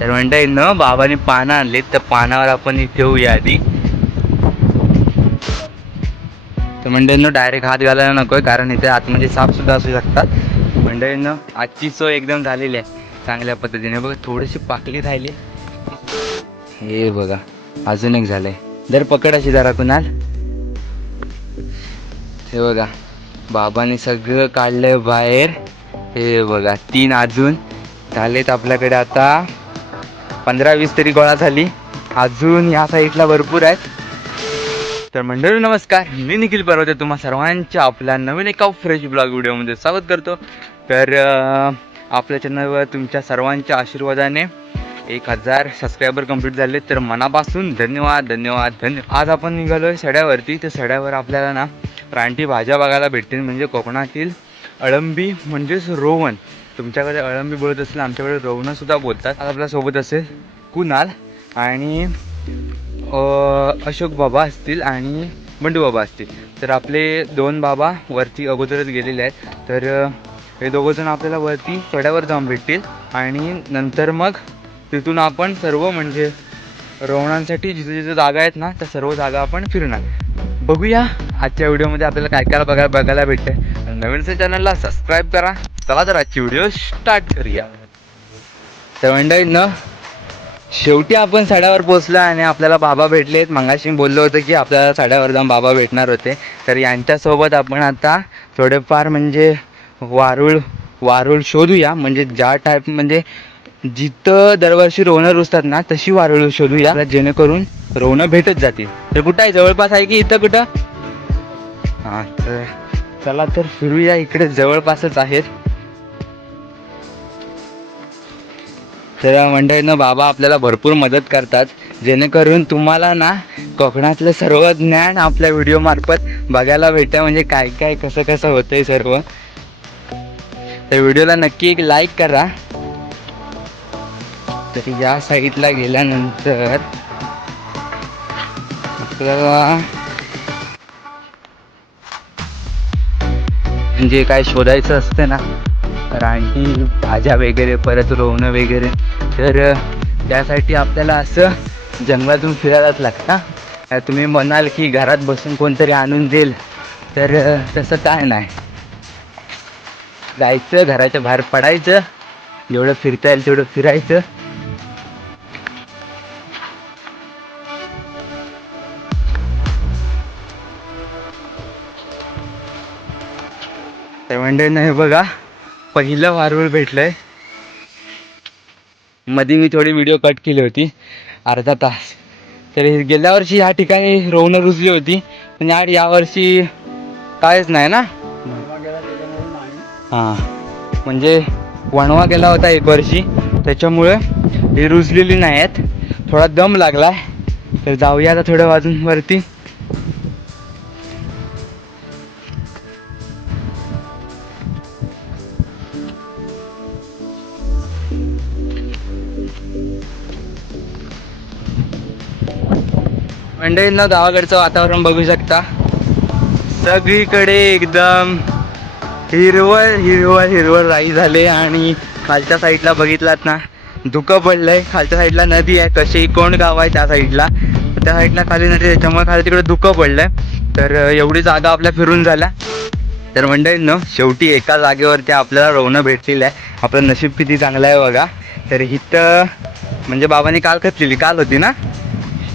तर म्हणता न बाबाने पानं आणलीत तर पानावर आपण इथे ठेवूया आधी. तर मंडळींनो डायरेक्ट हात घालायला नकोय कारण इथे आतमध्ये साप सुद्धा असू शकतात. मंडळींनो आजची सोय एकदम झालेली आहे चांगल्या पद्धतीने. बघा थोडीशी पाकली राहिली. हे बघा अजून एक झालंय. दर पकड अशी जरा कुणाल. हे बघा बाबाने सगळं काढलंय बाहेर. हे बघा तीन अजून. झालेत आपल्याकडे आता पंधरा वीस तरी गोळा झाली. अजून या साईडला भरपूर आहेत. तर मंडळी नमस्कार मी निखिल पर्वते तुम्हा सर्वांच्या आपल्या नवीन एका फ्रेश ब्लॉग व्हिडिओमध्ये स्वागत करतो. तर आपल्या चॅनलवर तुमच्या सर्वांच्या आशीर्वादाने एक हजार सबस्क्रायबर कंप्लीट झाले. तर मनापासून धन्यवाद धन्यवाद धन्यवाद. आज आपण निघालो आहे सड्यावरती. तर सड्यावर आपल्याला ना रानटी भाज्या बघायला भेटतील. म्हणजे कोकणातील अळंबी म्हणजेच रोवण तुमच्याकडे अळंबी बोलत असेल आमच्याकडे रोवणं सुद्धा बोलतात. आज आपल्यासोबत असेल कुणाल आणि अशोक बाबा असतील आणि बंडू बाबा असतील. तर आपले दोन बाबा वरती अगोदरच गेलेले आहेत. तर हे दोघंजण आपल्याला वरती चढ्यावर जाऊन भेटतील आणि नंतर मग तिथून आपण सर्व म्हणजे रोवणांसाठी जिथे जिथे जागा आहेत ना त्या सर्व जागा आपण फिरणार. बघूया आजच्या व्हिडिओमध्ये आपल्याला काय काय बघायला बघायला भेटतं नवीन चॅनलला सबस्क्राईब करा. चला तर आजची व्हिडिओ स्टार्ट करूया. तर ना शेवटी आपण साड्यावर पोचलो आणि आपल्याला बाबा भेटलेत. मंगाशी बोललो होतं की आपल्याला साड्यावर जाऊन बाबा भेटणार होते. तर यांच्यासोबत आपण आता थोडेफार म्हणजे वारुळ वारुळ शोधूया. म्हणजे ज्या टाईप म्हणजे जिथं दरवर्षी रोवणं रुजतात ना तशी वारुळ शोधूया. जेणेकरून रोवणं भेटत जातील. तर कुठं आहे? जवळपास आहे की इथं कुठं? हां तर चला तर फिरूया. इकडे जवळपासच आहेत. तर मंडळीनं बाबा आपल्याला भरपूर मदत करतात. जेणेकरून तुम्हाला ना कोकणातलं सर्व ज्ञान आपल्या व्हिडिओमार्फत बघायला भेटतं. म्हणजे काय काय कसं कसं होतं आहे सर्व. तर व्हिडिओला नक्की एक लाईक करा. तर या साईडला गेल्यानंतर आपल्याला म्हणजे काय शोधायचं असतं ना रानटी भाज्या वगैरे परत रोवणं वगैरे. तर त्यासाठी आपल्याला असं जंगलातून फिरायलाच लागतं. तुम्ही म्हणाल की घरात बसून कोणतरी आणून देईल. तर तसं काय नाही. जायचं घराच्या बाहेर पडायचं. जेवढं फिरता येईल तेवढं फिरायचं. ते म्हणजे नाही बघा पहिलं वारुळ भेटलंय. मध्ये मी थोडी व्हिडिओ कट केली होती. अर्धा तास. तर गेल्या वर्षी ह्या ठिकाणी रोवणं रुजली होती. पण यार यावर्षी कायच नाही ना? हां. म्हणजे वणवा गेला होता एक वर्षी. त्याच्यामुळे ही रुजलेली नाही आहेत थोडा दम लागला तर जाऊया आता थोड्या वाजून वरती. मंडळींना गावाकडचं वातावरण बघू शकता. सगळीकडे एकदम हिरवळ हिरवळ हिरवळ राई झाले आणि खालच्या साईडला बघितलात ना धुकं पडलंय. खालच्या साईडला नदी आहे कशी कोण गाव आहे त्या साईडला. त्या साईडला खाली नदी त्याच्यामुळे खाली तिकडे धुकं पडलंय. तर एवढी जागा आपल्या फिरून झाल्या. तर मंडळींनो शेवटी एका जागेवरती आपल्याला रोवणं भेटलेलं आहे. आपलं नशीब किती चांगलं आहे बघा. तर इथं म्हणजे बाबांनी काल खचलेली काल होती ना?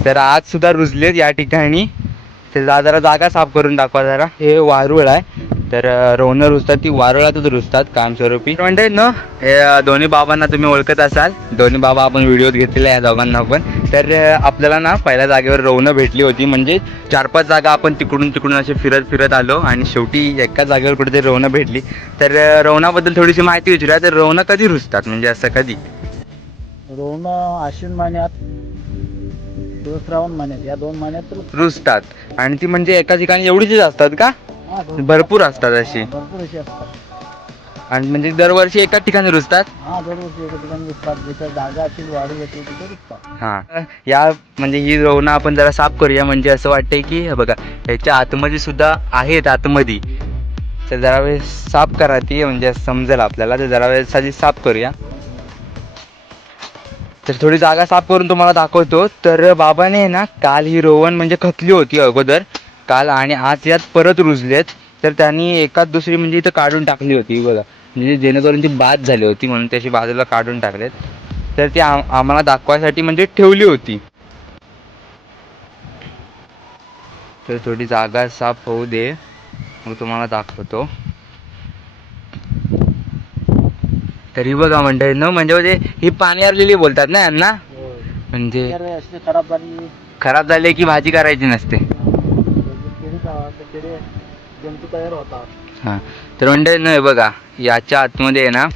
तर आज सुद्धा रुजलेत या ठिकाणी. तर जरा जागा साफ करून दाखवा जरा. हे वारुळ आहे. तर रोवणं रुजतात ती वारुळातच रुजतात कायमस्वरूपी म्हणते ना हे दोन्ही बाबांना तुम्ही ओळखत असाल. दोन्ही बाबा आपण व्हिडिओत घेतलेला या दोघांना पण. तर आपल्याला ना पहिल्या जागेवर रोवणं भेटली होती. म्हणजे चार पाच जागा आपण तिकडून तिकडून असे फिरत फिरत आलो आणि शेवटी एका जागेवर कुठेतरी रोवणं भेटली. तर रोवणाबद्दल थोडीशी माहिती विचारूया. तर रोवणं कधी रुजतात? म्हणजे असं कधी? रोवणं आश्विन महिन्यात श्रावण महिन्यात या दोन महिन्यात रुजतात. आणि ती म्हणजे एका ठिकाणी एवढीच असतात का? हा, दोन- भरपूर असतात अशी. भरपूर अशी असतात. आणि म्हणजे दरवर्षी एकाच ठिकाणी रुजतात? हा दरवर्षी एका ठिकाणी दिसतात जिथं जागा असेल वाढू येते तिथे दिसतात हा. या म्हणजे ही रोवणं आपण जरा साफ करूया. म्हणजे असं वाटतंय की हे बघा ह्याच्या आतमध्ये सुद्धा आहेत आतमध्ये. तर जरा वेळ साफ करा ती. म्हणजे समजेल आपल्याला. तर जरा वेळ साधी साफ करूया. तर थोडी जागा साफ करून तुम्हाला दाखवतो. तर बाबाने आहे ना काल ही रोवण म्हणजे खतली होती अगोदर. काल आणि आज यात परत रुजलेत. तर त्यांनी एकाच दुसरी म्हणजे इथं काढून टाकली होती बघा. म्हणजे जेणेकरून ती बाद झाली होती म्हणून त्याची बाजूला काढून टाकलेत. तर ती आम- आम्हाला दाखवायसाठी म्हणजे ठेवली होती. तर थोडी जागा साफ होऊ दे. मग तुम्हाला दाखवतो. तरी बघा मंडळीनं म्हणजे म्हणजे ही पाण्यावर लिली बोलतात ना यांना? म्हणजे खराब झाली. खराब झाले की भाजी करायची नसते. होतात हां. तर मंडळीनं हे बघा याच्या आतमध्ये आहे ना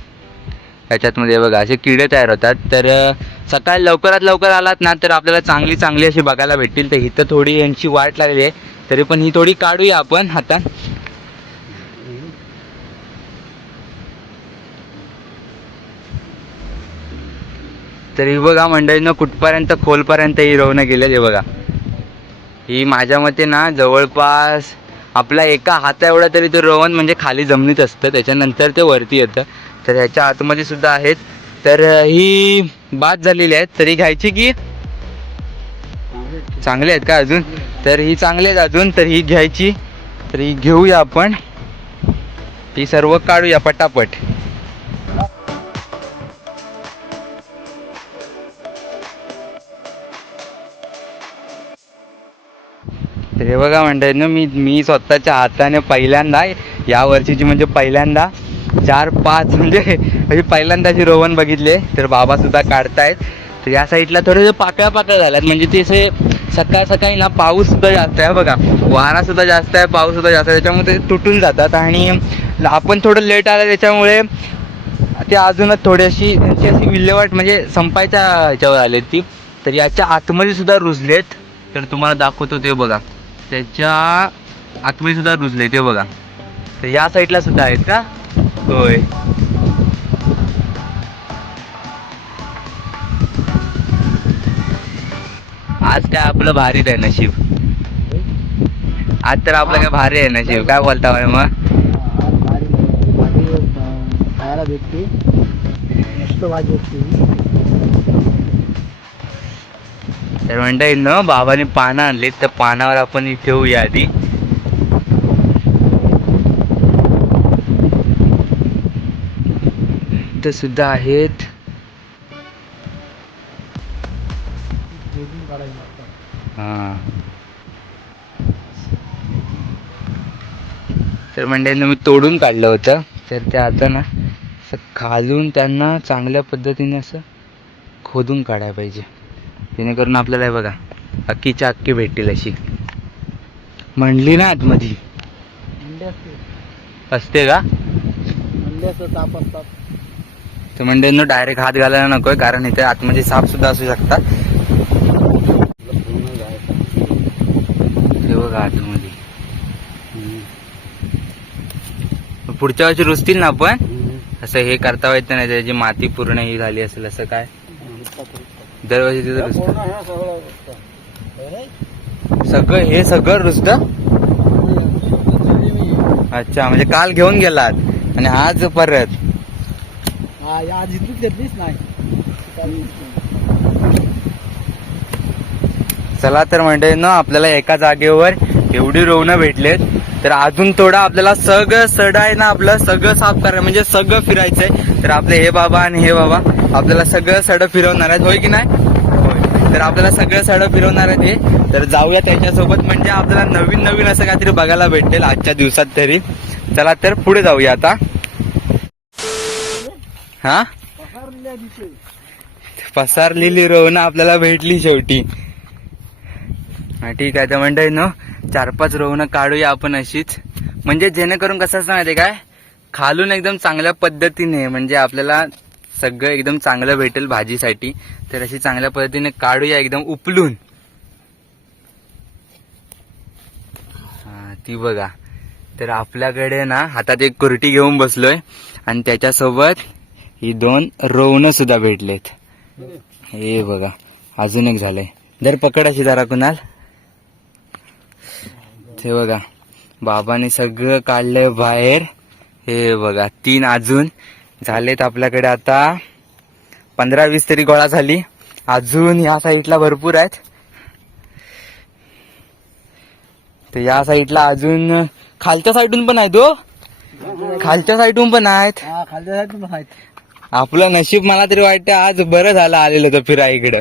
याच्या आतमध्ये हे बघा असे किडे तयार होतात. तर सकाळी लवकरात लवकर आलात ना तर आपल्याला चांगली चांगली अशी बघायला भेटतील. तर इथं थोडी यांची वाट लागली आहे. तरी पण ही थोडी काढूया आपण आता. तर ही बघा मंडळीनं कुठपर्यंत खोलपर्यंत ही रोवणं गेलेली हे बघा. ही माझ्या मते ना जवळपास आपला एका हाता एवढा तरी तो रोवण म्हणजे खाली जमिनीत असतं. त्याच्यानंतर ते वरती येतं. तर ह्याच्या आतमध्ये सुद्धा आहेत. तर ही बाद झालेली आहेत. तरी घ्यायची की? चांगले आहेत का अजून? तर ही चांगली आहेत अजून. तर ही घ्यायची. तर ही घेऊया आपण. ही सर्व काढूया पटापट. हे बघा म्हणतात ना मी मी स्वतःच्या हाताने पहिल्यांदा या वर्षीची म्हणजे पहिल्यांदा चार पाच म्हणजे म्हणजे पहिल्यांदाची रोवन बघितले तर बाबा सुद्धा काढतायत. तर या साईडला थोडेसे पाकळ्या पाकळ्या झाल्यात म्हणजे ते असे सकाळ सकाळी ना पाऊस सुद्धा जास्त आहे बघा. वारा सुद्धा जास्त आहे पाऊस सुद्धा जास्त आहे त्याच्यामुळे ते तुटून जातात. आणि आपण थोडं लेट आलं त्याच्यामुळे ते अजूनच थोडीशी त्यांची अशी विल्हेवाट म्हणजे संपायच्या ह्याच्यावर आली ती. तर याच्या आतमध्ये सुद्धा रुजलेत. तर तुम्हाला दाखवतो ते बघा. त्याच्या आतमध्ये सुद्धा रुजले ते बघा तर या साईडला सुद्धा आहेत का होय आज काय आपलं भारीच आहे नशीब आज तर आपलं काय भारी आहे नशीब काय बोलता मग खायला भेटते मस्त भाजी असते तर म्हणता येईल ना बाबाने पानं आणलीत तर पानावर आपण ही ठेवूया आधी. इथं सुद्धा आहेत. हां. तर मंडळींना मी तोडून काढलं होतं. तर ते आता ना असं खालून त्यांना चांगल्या पद्धतीने असं खोदून काढायला पाहिजे. जेणेकरून आपल्याला हे बघा अक्कीच्या अक्की भेटतील अशी. म्हणली ना आतमध्ये असते. का? तर मंडळींनो डायरेक्ट हात घालायला नकोय कारण इथे आतमध्ये साप सुद्धा असू शकतात. हे बघा आतमध्ये. पुढच्या वर्षी रुजतील ना आपण? असं हे करता येत नाही त्याची माती पूर्ण ही झाली असेल असं काय? दरवर्षी तिथं रुजतं सगळं हे सगळं रुजतं अच्छा म्हणजे काल घेऊन गेलात. आणि आज परत? आज इथूच घेतलीच नाही. चला तर म्हणते ना आपल्याला एका जागेवर एवढी रोवणं भेटलेत. तर अजून थोडं आपल्याला सगळं सड आहे ना आपलं सगळं साफ करायचं म्हणजे सगळं फिरायचंय. तर आपले हे बाबा आणि हे बाबा. आपल्याला सगळं सडं फिरवणार आहेत होय की नाही? तर आपल्याला सगळं सडं फिरवणार आहेत ते तर जाऊया त्याच्यासोबत. म्हणजे आपल्याला नवीन नवीन असं काहीतरी बघायला भेटेल आजच्या दिवसात तरी. चला तर पुढे जाऊया आता. हा? पसारलेली रोवणं आपल्याला भेटली शेवटी. हा ठीक आहे. तर म्हणताय ना चार पाच रोवणं काढूया आपण अशीच. म्हणजे जेणेकरून कसं असतं माहिती काय? खालून एकदम चांगल्या पद्धतीने म्हणजे आपल्याला सगळं एकदम चांगलं भेटेल भाजीसाठी. तर अशी चांगल्या पद्धतीने काढूया एकदम उपलून. ती बघा. तर आपल्याकडे ना हातात एक कुर्टी घेऊन बसलोय. आणि त्याच्यासोबत ही दोन रोवणं सुद्धा भेटलेत. हे बघा अजून एक झालंय. जर पकड अशी जरा कुणाल. ते बघा बाबाने सगळं काढलंय बाहेर. हे बघा तीन अजून. झालेत आपल्याकडे आता पंधरा वीस तरी गोळा झाली. अजून या साईडला भरपूर आहेत. तर या साईडला अजून खालच्या साईडून पण आहेत हो. खालच्या साईडून पण आहेत. खालच्या साईड पण आहेत. आपलं नशीब मला तरी वाटतं आज बरं झालं आलेलं होतं फिरा इकडं.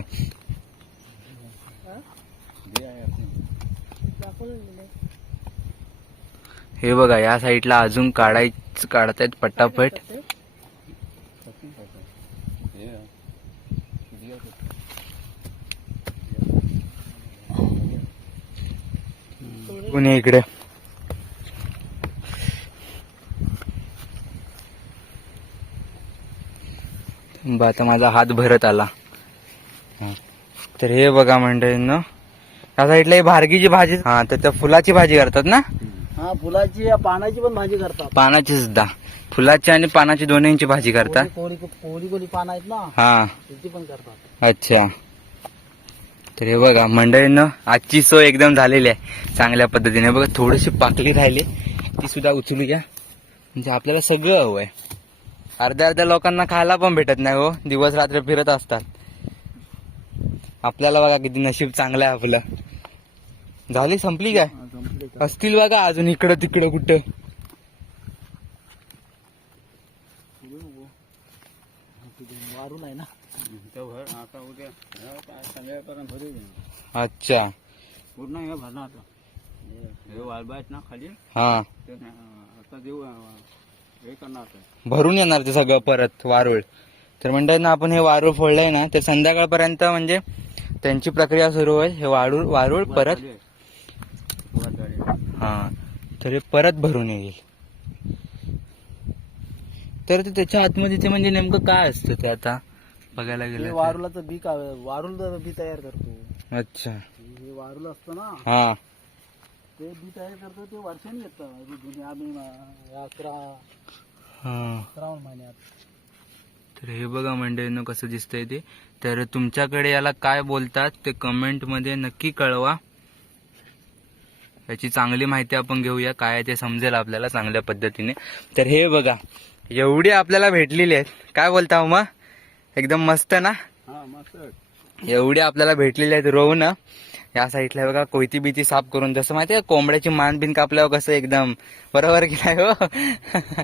हे बघा या साईडला अजून काढायच काढतायत पटापट. कुणी इकडे. आता माझा हात भरत आला. तर हे बघा मंडळींनो त्या साईडला भारगीची भाजी हा तर त्या फुलाची भाजी करतात ना? हा फुलाची या पानाची पण भाजी करतात. पानाची सुद्धा. फुलाची आणि पानाची दोन्हींची भाजी करतात. कोळी कोळी पान आहेत ना? हा. पण करतात. अच्छा. तर हे बघा मंडळींनो आजची सोय एकदम झालेली आहे चांगल्या पद्धतीने. बघा थोडीशी पाकली राहिली ती सुद्धा उचलू घ्या म्हणजे आपल्याला सगळं हवंय अर्ध्या अर्ध्या लोकांना खायला पण भेटत नाही हो दिवस रात्र फिरत असतात. आपल्याला बघा किती नशीब चांगलं आहे आपलं. झाली संपली काय? असतील बघा अजून इकडं तिकडं कुठं वारून आहे ना आता उद्या संध्याकाळपर्यंत भरू दे अच्छा. पूर्ण हे भरणार आता. हे वालबा आहेत ना खाली? हा. ते न- आता देऊ अं, हे. करणार आता. भरून येणार ते सगळं परत वारुळ. तर म्हणतात ना आपण हे वारुळ फोडलंय ना तर संध्याकाळपर्यंत म्हणजे त्यांची प्रक्रिया सुरू होईल. हे वारुळ वारुळ परत खाली आहे. वर गाडी आहे. हा. तर हे परत भरून येईल. तर ते त्याच्या आतमध्ये ते म्हणजे नेमकं काय असतं ते आता? बघायला गेलं तर. वारुलाचं बी का वारुल बी तयार करतो. अच्छा. हे वारुल असतं ना? हा. ते बी तयार करतो ते वर्षांनी येतं. आम्ही हा. श्रावण महिन्यात. तर हे बघा मंडळींनो कसं दिसतंय ते. तर तुमच्याकडे याला काय बोलतात ते कमेंटमध्ये नक्की कळवा. याची चांगली माहिती आपण घेऊया काय ते समजेल आपल्याला चांगल्या पद्धतीने. तर हे बघा एवढी आपल्याला भेटलेली आहेत. काय बोलता मग एकदम मस्त ना? हा मस्त. एवढी आपल्याला भेटलेली आहेत रोव ना या साईडला बघा कोयती बिती साफ करून जसं माहिती आहे कोंबड्याची मान बिन कापल्यावर कसं एकदम बरोबर की नाही हो.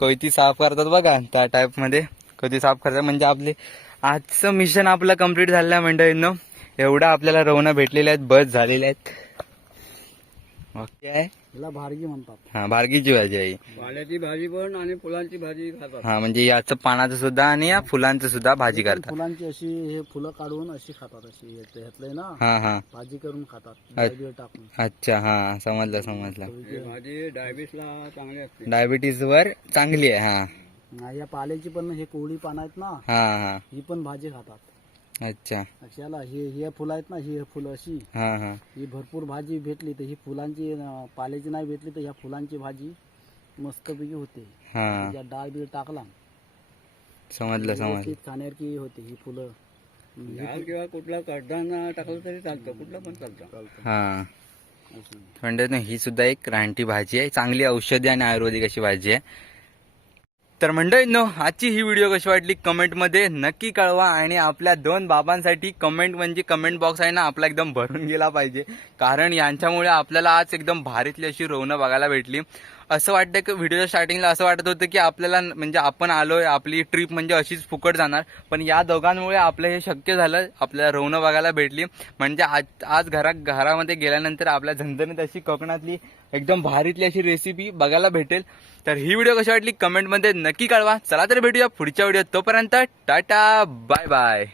कोयती साफ करतात बघा त्या टाईपमध्ये कोयती साफ करतात. म्हणजे आपले आजचं मिशन आपलं कंप्लीट झालेलं आहे मंडळींनो. एवढं आपल्याला रवणं भेटलेल्या आहेत बस झालेल्या आहेत. ओके. आहे याला भारगी म्हणतात. हा भारगीची भाजी आहे. ही. पाल्याची भाजी पण आणि फुलांची भाजी खातात. हा म्हणजे याचं पानाचं सुद्धा आणि या फुलांचं सुद्धा भाजी करतात. फुलांची अशी हे फुलं काढून अशी खातात अशी यात- यातलंय ना हा हा. भाजी करून खातात टाकून. अच्छा हा समजलं समजलं. ही भाजी डायबिटीसला चांगली असते. डायबिटीज वर चांगली आहे हा. हा, या पाल्याची पण हे कोवळी पानं आहेत ना हा हा. ही पण भाजी खातात. अच्छा. अशाला हे हे फुलं आहेत ना ही फुलं अशी. हा हा. ही भरपूर भाजी भेटली तर ही फुलांची अं, पाल्याची नाही भेटली तर ह्या फुलांची भाजी मस्तपैकी होते. हा. या डाळ बीळ टाकला समजलं समजलं. व्यवस्थित खाण्यासारखी होते ही फुलं. डाळ किंवा कुठला कडधान्य टाकलं तरी चालतं कुठलं पण चालतं. हा. अशी. म्हणजे ना ही सुद्धा एक रानटी भाजी आहे. चांगली औषधी आणि आयुर्वेदिक अशी भाजी आहे. तर मंडळींनो आजची ही व्हिडिओ कशी वाटली कमेंटमध्ये नक्की कळवा आणि आपल्या दोन बाबांसाठी कमेंट म्हणजे कमेंट बॉक्स आहे ना आपला एकदम भरून गेला पाहिजे. कारण यांच्यामुळे आपल्याला आज एकदम भारीतली अशी रोवणं बघायला भेटली. असं वाटतं की व्हिडिओच्या स्टार्टिंगला असं वाटत होतं की आपल्याला म्हणजे आपण आलोय आपली ट्रिप म्हणजे अशीच फुकट जाणार. पण या दोघांमुळे आपलं हे शक्य झालं. आपल्याला रोवणं बघायला भेटली. म्हणजे आज आज घरा घरामध्ये गेल्यानंतर आपल्या झणझणीत अशी कोकणातली एकदम भारीतली अशी रेसिपी बघायला भेटेल. तर ही व्हिडिओ कशी वाटली? कमेंटमध्ये नक्की कळवा. चला तर भेटूया पुढच्या व्हिडिओ तोपर्यंत टाटा बाय बाय